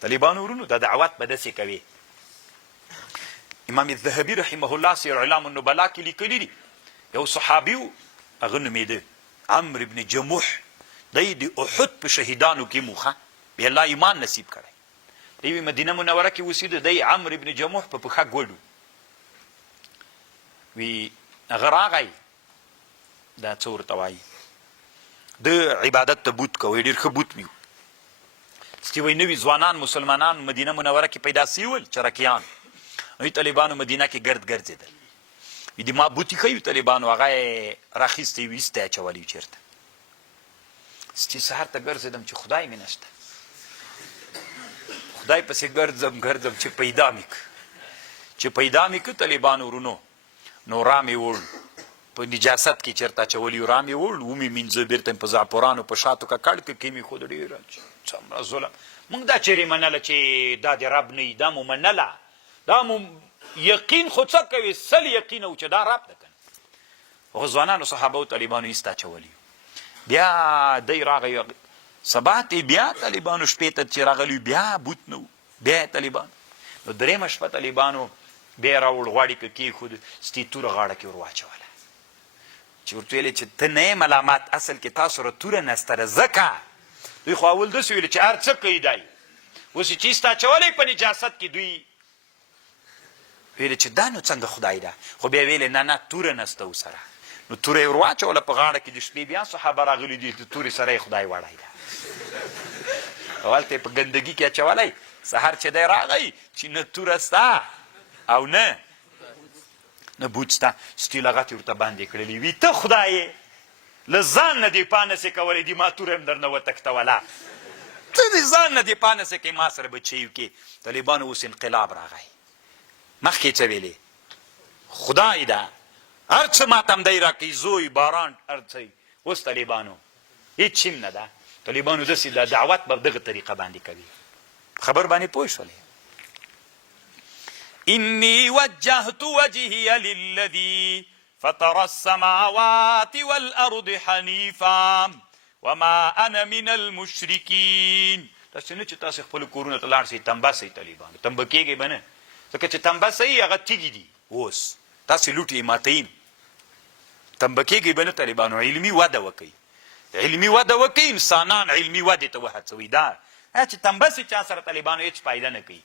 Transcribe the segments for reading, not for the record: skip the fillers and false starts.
طالبانو ورونو دا دعوت به داسې کوي. امام الذهبي رحمه الله سیر اعلام النبلا کې لیکلي دي یو صحابي و هغه نومېده عمرو بن جموح. دی د احد په شهیدانو کې موخه بیا الله ایمان نصیب کړی. دی مدینه منوره کې اوسېده. دی عمرو بن جموح په پښه ګوډ وي. هغه راغی دا څه ورته وایي د عبادت ته بوت کوی. ډېر ښه بوت وي. چې وایي نوي ځوانان مسلمانان مدینه منوره کې پیدا سوي ول چرکیان. نوی طالبانو مدینه کې ګرد ګرځېدل. وي د ما بوتي ښیي طالبانو هغه یې راخیستی وي ایسته یې اچولی چېرته. چې سهار ته ګرځېدم چې خدای مې نشته. خدای پسې ګرځم چې پیدا مې چې پیدا مې که طالبانو ورونو نو را مې وړ په نجاست کې چېرته اچولي را مې وړ ومې مینځه بېرته مې په زعفرانو په شاتو ککړ کړ کې مې خود ډېره څومره ظلم. موږ دا چېرې منله چې دا د رب نه وي. دا مو منله. دا مو یقین خو څه کوي سل یقین و چې دا رب ده که نه. هغه ځوانانو صحابه و طالبانو ایسته اچولي. بیا دی راغی سبا ته بیا طالبانو شپې ته چې راغلي بیا بوت نه و. بیا طالبانو نو درېیمه شپه طالبانو بیا یې راوړ غواړي که کېښود ستې توره غاړه کې ور واچوله چې ورته ویلې چې ته نه یې ملامت اصل کې تا سره توره نستره ځکه دوی خو اول داسې ویلې چې هر څه کوي دی. اوس یې چې ایسته اچولی په نجاست کې دوی ویلې چې دا نو څنګه خدای ده. خو بیا ویلې نه نه توره نسته ورسره. نو توره یې ور واچوله په غاړه کې. د شپې بیا صحابه راغلي دي د تورې سره یې خدای وړی ده. اولته یې په ګندګي کې اچولی. سهار چې دی راغی چې نه توره سته او نه بوت سته. ستې لغتې ورته باندې کړلې وي ته خدای یې له ځان نه دې پا نسې کولی دي ما توره یم در نه وتښتوله. ته دې ځان نه دې پا نسې کوې ما سره بچی وکې. طالبانو اوس انقلاب راغی. مخکې څه ویلې خدای ده هر څه ماتم دی راکوي زوی باران هر څه. اوس طالبانو هېڅ شي نه ده. طالبانو داسې د دعوت به دغه طریقه باندې کوي. خبر باندې پوه شولې. إني وجهت وجهي للذي فطر السماوات والأرض حنيفا وما أنا من المشركين. تاسو نه چې تاسو خپل کورونو ته لاړ شئ تنبه شئ طالبانو. تنبه کېږئ به نه ځکه چې تنبه شئ هغه تیږي دي. اوس تاسې لوټ یې ماتئ. تنبه کېږئ به نه طالبانو. علمي وده وکئ. علمي وده وکئ. انسانان علمي ودې ته وهڅوئ. دا چې تنبه شئ چا سره طالبانو هېڅ فایده نه کوي.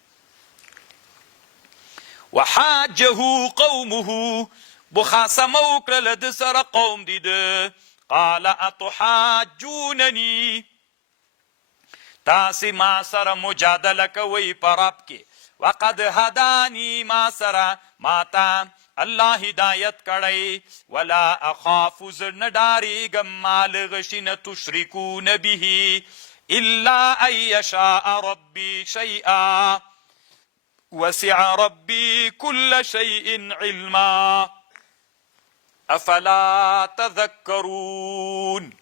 وحاجه قومه مخاصمه وکړله د سره قوم دي ده. قال اتحاجونني تاسې ما سره مجادله کوئ په رب کې. وقد هداني ما سره ما ته الله هدایت کړی. ولا اخاف زه نه ډارېږم ما له غشي نه تشرکون به الا ان یشاء ربي شیئا وسع ربي كل شيء علما افلا تذكرون.